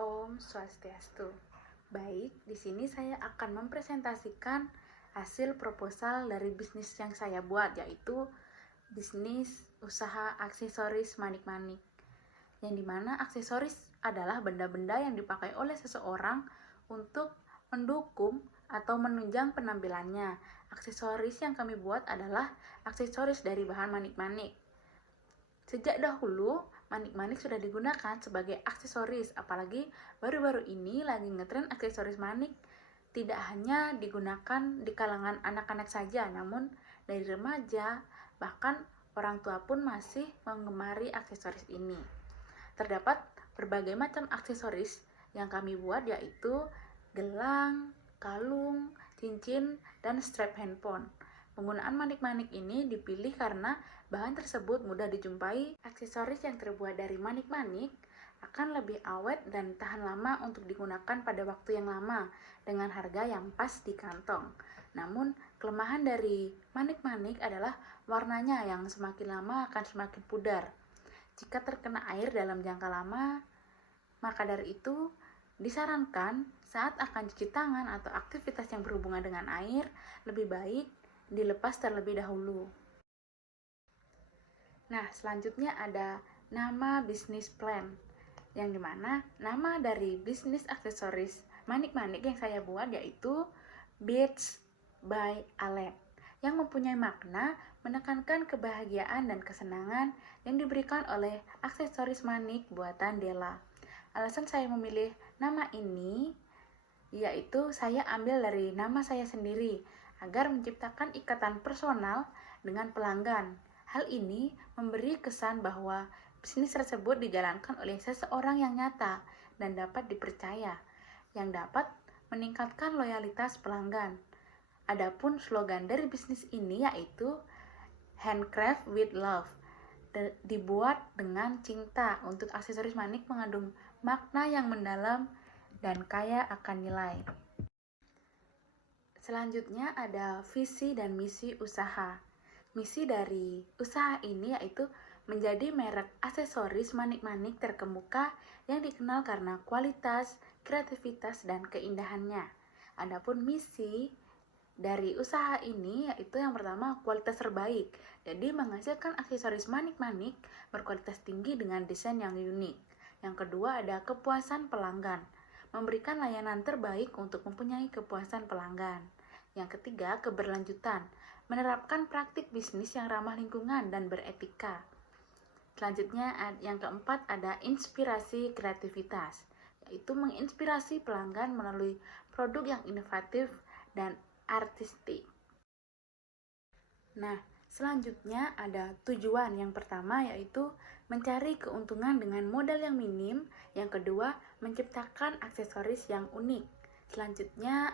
Om Swastiastu. Baik, di sini saya akan mempresentasikan hasil proposal dari bisnis yang saya buat, yaitu bisnis usaha aksesoris manik-manik. Yang dimana aksesoris adalah benda-benda yang dipakai oleh seseorang untuk mendukung atau menunjang penampilannya. Aksesoris yang kami buat adalah aksesoris dari bahan manik-manik. Sejak dahulu, manik-manik sudah digunakan sebagai aksesoris, apalagi baru-baru ini lagi ngetren aksesoris manik tidak hanya digunakan di kalangan anak-anak saja, namun dari remaja, bahkan orang tua pun masih menggemari aksesoris ini. Terdapat berbagai macam aksesoris yang kami buat, yaitu gelang, kalung, cincin, dan strap handphone. Penggunaan manik-manik ini dipilih karena bahan tersebut mudah dijumpai. Aksesoris yang terbuat dari manik-manik akan lebih awet dan tahan lama untuk digunakan pada waktu yang lama dengan harga yang pas di kantong. Namun, kelemahan dari manik-manik adalah warnanya yang semakin lama akan semakin pudar. Jika terkena air dalam jangka lama, maka dari itu disarankan saat akan cuci tangan atau aktivitas yang berhubungan dengan air, lebih baik dilepas terlebih dahulu. Nah, selanjutnya ada nama bisnis plan, yang dimana nama dari bisnis aksesoris manik-manik yang saya buat yaitu Beads by Alet, yang mempunyai makna menekankan kebahagiaan dan kesenangan yang diberikan oleh aksesoris manik buatan Della. Alasan saya memilih nama ini yaitu saya ambil dari nama saya sendiri agar menciptakan ikatan personal dengan pelanggan. Hal ini memberi kesan bahwa bisnis tersebut dijalankan oleh seseorang yang nyata dan dapat dipercaya, yang dapat meningkatkan loyalitas pelanggan. Adapun slogan dari bisnis ini yaitu Handcraft with Love, dibuat dengan cinta. Untuk aksesoris manik mengandung makna yang mendalam dan kaya akan nilai. Selanjutnya ada visi dan misi usaha. Misi dari usaha ini yaitu menjadi merek aksesoris manik-manik terkemuka yang dikenal karena kualitas, kreativitas, dan keindahannya. Adapun misi dari usaha ini yaitu yang pertama kualitas terbaik. Jadi menghasilkan aksesoris manik-manik berkualitas tinggi dengan desain yang unik. Yang kedua ada kepuasan pelanggan, memberikan layanan terbaik untuk mempunyai kepuasan pelanggan. Yang ketiga keberlanjutan, menerapkan praktik bisnis yang ramah lingkungan dan beretika. Selanjutnya yang keempat ada inspirasi kreativitas, yaitu menginspirasi pelanggan melalui produk yang inovatif dan artistik. Nah, selanjutnya ada tujuan. Yang pertama yaitu mencari keuntungan dengan modal yang minim. Yang kedua, menciptakan aksesoris yang unik. Selanjutnya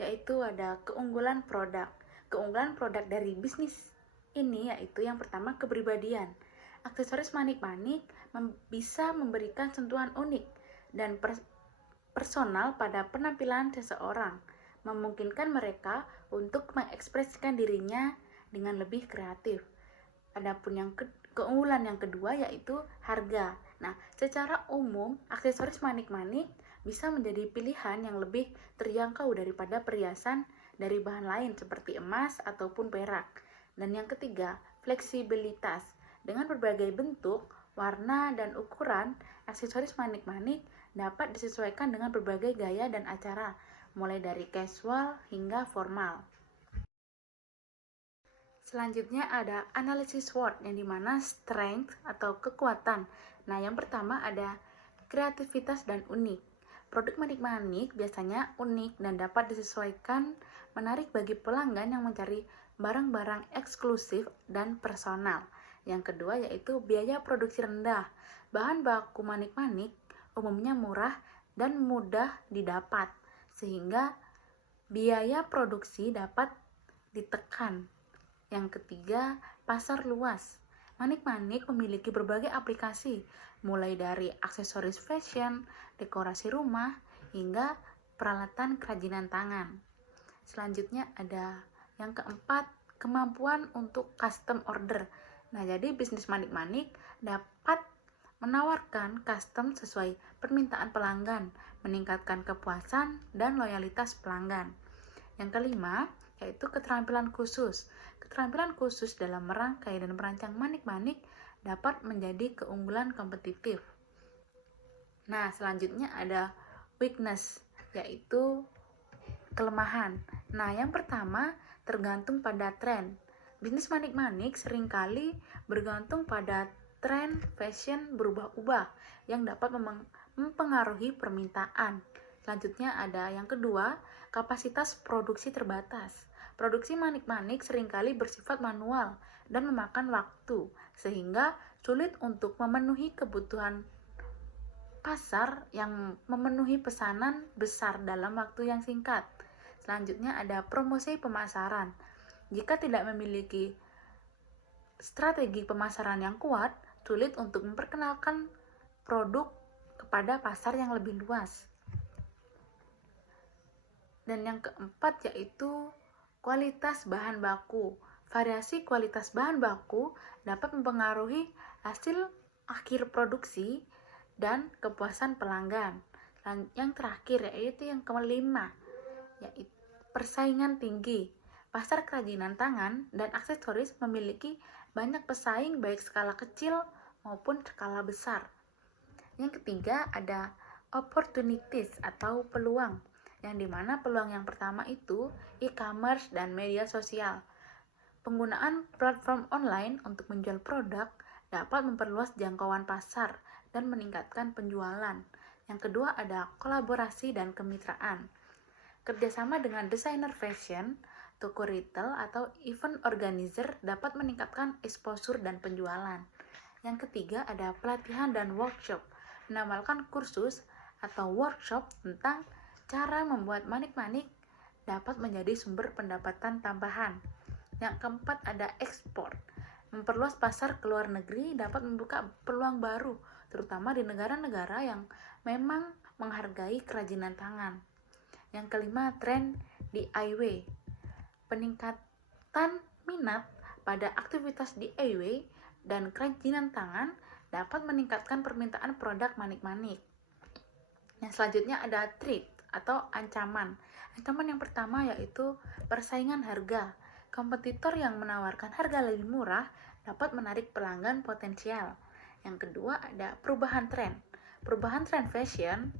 yaitu ada keunggulan produk. Keunggulan produk dari bisnis ini yaitu yang pertama kepribadian. Aksesoris manik-manik bisa memberikan sentuhan unik dan personal pada penampilan seseorang, memungkinkan mereka untuk mengekspresikan dirinya dengan lebih kreatif. Adapun yang keunggulan yang kedua yaitu harga. Nah, secara umum aksesoris manik-manik bisa menjadi pilihan yang lebih terjangkau daripada perhiasan dari bahan lain seperti emas ataupun perak. Dan yang ketiga, fleksibilitas. Dengan berbagai bentuk, warna, dan ukuran, aksesoris manik-manik dapat disesuaikan dengan berbagai gaya dan acara, mulai dari casual hingga formal. Selanjutnya ada analisis SWOT, yang dimana strength atau kekuatan. Nah, yang pertama ada kreativitas dan unik. Produk manik-manik biasanya unik dan dapat disesuaikan menarik bagi pelanggan yang mencari barang-barang eksklusif dan personal. Yang kedua yaitu biaya produksi rendah. Bahan baku manik-manik umumnya murah dan mudah didapat, sehingga biaya produksi dapat ditekan. Yang ketiga, pasar luas. Manik-manik memiliki berbagai aplikasi, mulai dari aksesoris fashion, dekorasi rumah, hingga peralatan kerajinan tangan. Selanjutnya ada yang keempat, kemampuan untuk custom order. Nah, jadi bisnis manik-manik dapat menawarkan custom sesuai permintaan pelanggan, meningkatkan kepuasan dan loyalitas pelanggan. Yang kelima, yaitu keterampilan khusus. Keterampilan khusus dalam merangkai dan merancang manik-manik dapat menjadi keunggulan kompetitif. Nah, selanjutnya ada weakness, yaitu kelemahan. Nah, yang pertama tergantung pada tren. Bisnis manik-manik seringkali bergantung pada tren fashion berubah-ubah yang dapat mempengaruhi permintaan. Selanjutnya ada yang kedua, kapasitas produksi terbatas. Produksi manik-manik seringkali bersifat manual dan memakan waktu, sehingga sulit untuk memenuhi kebutuhan pasar yang memenuhi pesanan besar dalam waktu yang singkat. Selanjutnya ada promosi pemasaran. Jika tidak memiliki strategi pemasaran yang kuat, sulit untuk memperkenalkan produk kepada pasar yang lebih luas. Dan yang keempat yaitu kualitas bahan baku. Variasi kualitas bahan baku dapat mempengaruhi hasil akhir produksi dan kepuasan pelanggan. Dan yang terakhir yaitu yang kelima, yaitu persaingan tinggi. Pasar kerajinan tangan dan aksesoris memiliki banyak pesaing baik skala kecil maupun skala besar. Yang ketiga ada opportunities atau peluang, yang dimana peluang yang pertama itu e-commerce dan media sosial. Penggunaan platform online untuk menjual produk dapat memperluas jangkauan pasar dan meningkatkan penjualan. Yang kedua ada kolaborasi dan kemitraan. Kerjasama dengan desainer fashion, toko retail, atau event organizer dapat meningkatkan exposure dan penjualan. Yang ketiga ada pelatihan dan workshop, menawarkan kursus atau workshop tentang cara membuat manik-manik dapat menjadi sumber pendapatan tambahan. Yang keempat ada ekspor, memperluas pasar ke luar negeri dapat membuka peluang baru, terutama di negara-negara yang memang menghargai kerajinan tangan. Yang kelima, tren DIY. Peningkatan minat pada aktivitas DIY dan kerajinan tangan dapat meningkatkan permintaan produk manik-manik. Yang selanjutnya ada threat atau ancaman. Ancaman yang pertama yaitu persaingan harga. Kompetitor yang menawarkan harga lebih murah dapat menarik pelanggan potensial. Yang kedua ada perubahan tren. Perubahan tren fashion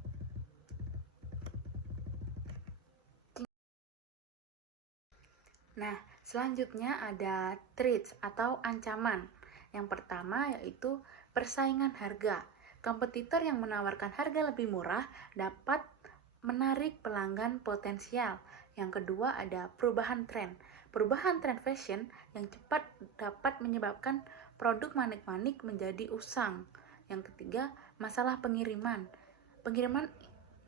Nah, selanjutnya ada threats atau ancaman. Yang pertama yaitu persaingan harga. Kompetitor yang menawarkan harga lebih murah dapat menarik pelanggan potensial. Yang kedua ada perubahan tren. Perubahan tren fashion yang cepat dapat menyebabkan produk manik-manik menjadi usang. Yang ketiga, masalah pengiriman. Pengiriman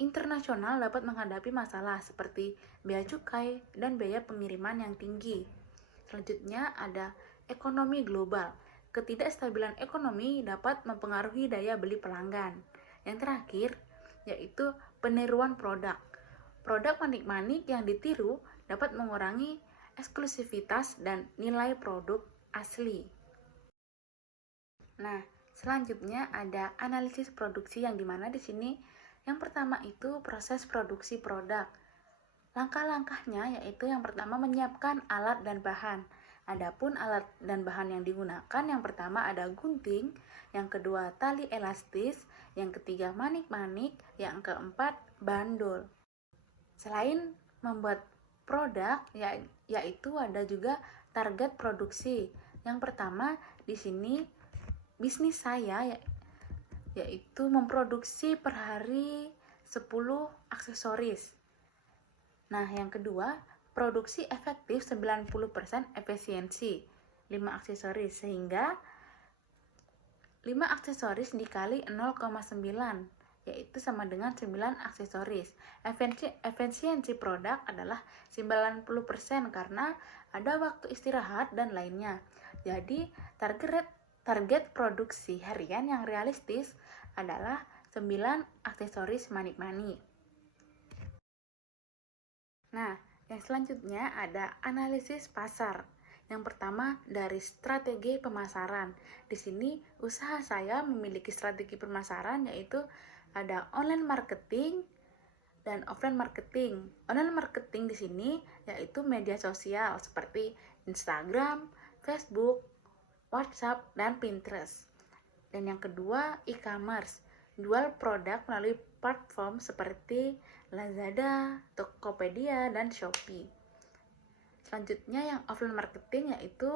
internasional dapat menghadapi masalah seperti biaya cukai dan biaya pengiriman yang tinggi. Selanjutnya ada ekonomi global. Ketidakstabilan ekonomi dapat mempengaruhi daya beli pelanggan. Yang terakhir yaitu peniruan produk. Produk manik-manik yang ditiru dapat mengurangi eksklusivitas dan nilai produk asli. Nah, selanjutnya ada analisis produksi yang dimana di sini yang pertama itu proses produksi produk. Langkah-langkahnya yaitu yang pertama menyiapkan alat dan bahan. Adapun alat dan bahan yang digunakan yang pertama ada gunting, yang kedua tali elastis, yang ketiga manik-manik, yang keempat bandol. Selain membuat produk yaitu ada juga target produksi. Yang pertama di sini bisnis saya yaitu memproduksi per hari 10 aksesoris. Nah, yang kedua, produksi efektif 90% efisiensi 5 aksesoris, sehingga 5 aksesoris dikali 0,9 yaitu sama dengan 9 aksesoris. Efisiensi produk adalah 90% karena ada waktu istirahat dan lainnya. Jadi target produksi harian yang realistis adalah 9 aksesoris manik-manik. Nah, yang selanjutnya ada analisis pasar. Yang pertama dari strategi pemasaran. Di sini usaha saya memiliki strategi pemasaran, yaitu ada online marketing dan offline marketing. Online marketing di sini yaitu media sosial seperti Instagram, Facebook, WhatsApp, dan Pinterest. Dan yang kedua e-commerce, jual produk melalui platform seperti Lazada, Tokopedia, dan Shopee. Selanjutnya yang offline marketing yaitu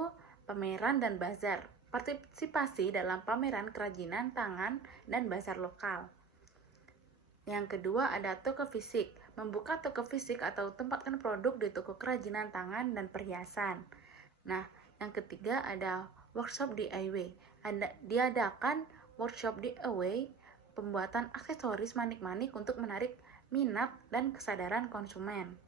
pameran dan bazar. Partisipasi dalam pameran kerajinan tangan dan bazar lokal. Yang kedua ada toko fisik. Membuka toko fisik atau tempatkan produk di toko kerajinan tangan dan perhiasan. Nah, yang ketiga ada workshop DIY. Diadakan workshop DIY pembuatan aksesoris manik-manik untuk menarik minat dan kesadaran konsumen.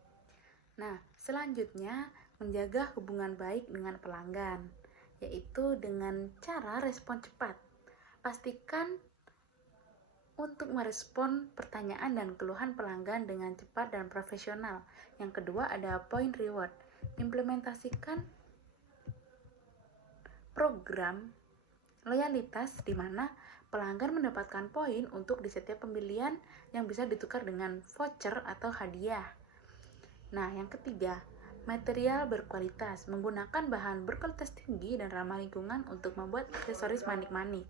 Nah, selanjutnya menjaga hubungan baik dengan pelanggan, yaitu dengan cara respon cepat. Pastikan untuk merespon pertanyaan dan keluhan pelanggan dengan cepat dan profesional. Yang kedua ada point reward. Implementasikan program loyalitas di mana pelanggan mendapatkan poin untuk di setiap pembelian yang bisa ditukar dengan voucher atau hadiah. Nah, yang ketiga, material berkualitas. Menggunakan bahan berkualitas tinggi dan ramah lingkungan untuk membuat aksesoris manik-manik.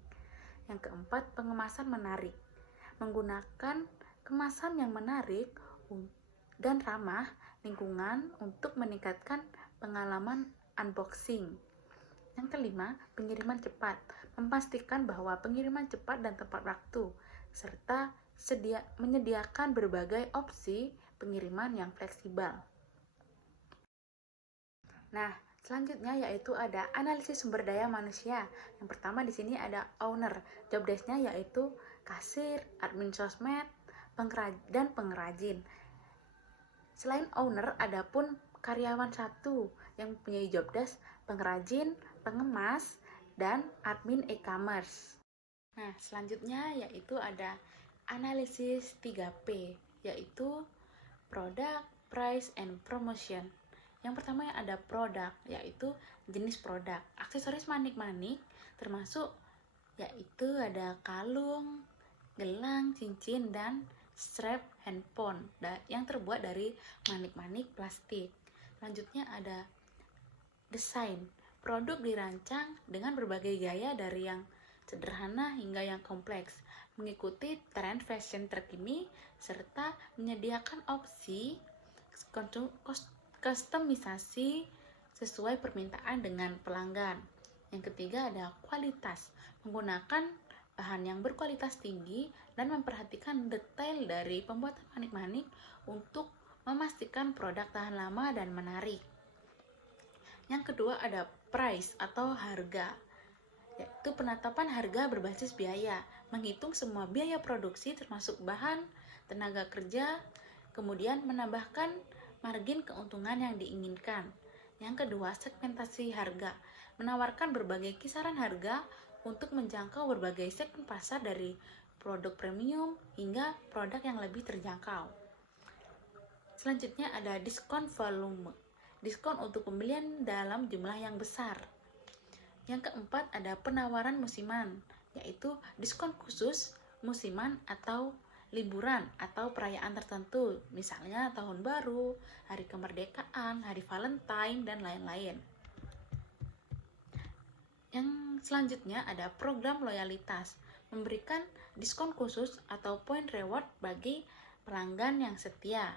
Yang keempat, pengemasan menarik. Menggunakan kemasan yang menarik dan ramah lingkungan untuk meningkatkan pengalaman unboxing. Yang kelima, pengiriman cepat. Memastikan bahwa pengiriman cepat dan tepat waktu, serta menyediakan berbagai opsi pengiriman yang fleksibel. Nah, selanjutnya yaitu ada analisis sumber daya manusia. Yang pertama di sini ada owner. Job desk-nya yaitu kasir, admin sosmed, dan pengrajin. Selain owner, ada pun karyawan satu yang mempunyai job desk pengrajin, pengemas, dan admin e-commerce. Nah, selanjutnya yaitu ada analisis 3P, yaitu product, price, and promotion. Yang pertama yang ada produk, yaitu jenis produk. Aksesoris manik-manik termasuk yaitu ada kalung, gelang, cincin, dan strap handphone yang terbuat dari manik-manik plastik. Selanjutnya ada desain. Produk dirancang dengan berbagai gaya dari yang sederhana hingga yang kompleks, mengikuti tren fashion terkini serta menyediakan opsi kustomisasi sesuai permintaan dengan pelanggan. Yang ketiga ada kualitas, menggunakan bahan yang berkualitas tinggi dan memperhatikan detail dari pembuatan manik-manik untuk memastikan produk tahan lama dan menarik. Yang kedua ada price atau harga, yaitu penetapan harga berbasis biaya, menghitung semua biaya produksi termasuk bahan, tenaga kerja, kemudian menambahkan margin keuntungan yang diinginkan. Yang kedua, segmentasi harga, menawarkan berbagai kisaran harga untuk menjangkau berbagai segmen pasar dari produk premium hingga produk yang lebih terjangkau. Selanjutnya ada diskon volume, diskon untuk pembelian dalam jumlah yang besar. Yang keempat ada penawaran musiman, yaitu diskon khusus musiman atau liburan atau perayaan tertentu, misalnya tahun baru, hari kemerdekaan, hari Valentine, dan lain-lain. Yang selanjutnya ada program loyalitas, memberikan diskon khusus atau point reward bagi pelanggan yang setia.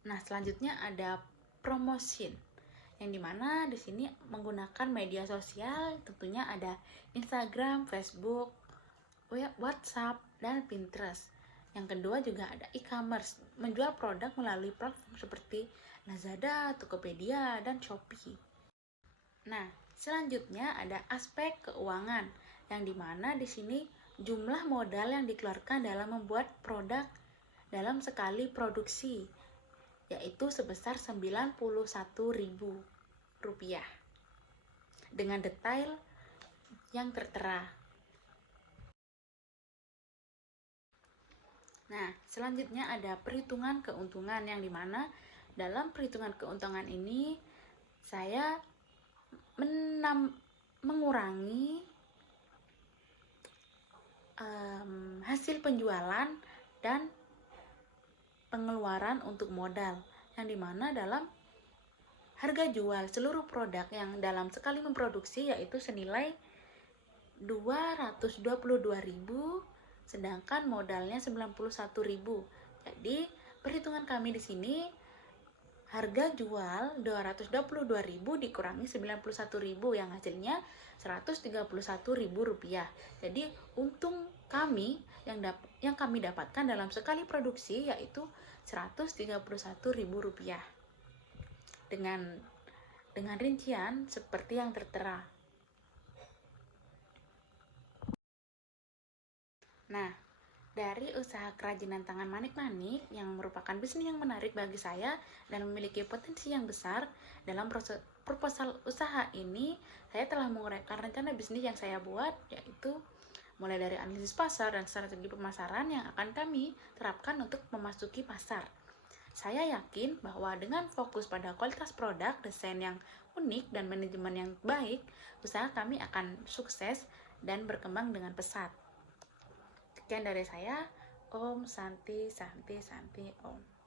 Nah, selanjutnya ada promotion, yang dimana di sini menggunakan media sosial, tentunya ada Instagram, Facebook, WhatsApp, dan Pinterest. Yang kedua juga ada e-commerce, menjual produk melalui platform seperti Lazada, Tokopedia, dan Shopee. Nah, selanjutnya ada aspek keuangan, yang dimana di sini jumlah modal yang dikeluarkan dalam membuat produk dalam sekali produksi, yaitu sebesar Rp91.000 dengan detail yang tertera. Nah, selanjutnya ada perhitungan keuntungan, yang dimana Dalam perhitungan keuntungan ini, saya mengurangi hasil penjualan dan pengeluaran untuk modal, yang dimana dalam harga jual seluruh produk yang dalam sekali memproduksi yaitu senilai 222.000, sedangkan modalnya 91.000. Jadi, perhitungan kami di sini harga jual 222.000 dikurangi 91.000 yang hasilnya Rp131.000. Jadi, untung kami yang kami dapatkan dalam sekali produksi yaitu Rp131.000. Dengan rincian seperti yang tertera. Nah, dari usaha kerajinan tangan manik-manik yang merupakan bisnis yang menarik bagi saya dan memiliki potensi yang besar, dalam proses proposal usaha ini saya telah menguraikan rencana bisnis yang saya buat, yaitu mulai dari analisis pasar dan strategi pemasaran yang akan kami terapkan untuk memasuki pasar. Saya yakin bahwa dengan fokus pada kualitas produk, desain yang unik, dan manajemen yang baik, usaha kami akan sukses dan berkembang dengan pesat. Sekian dari saya. Om Santi Santi Santi Om.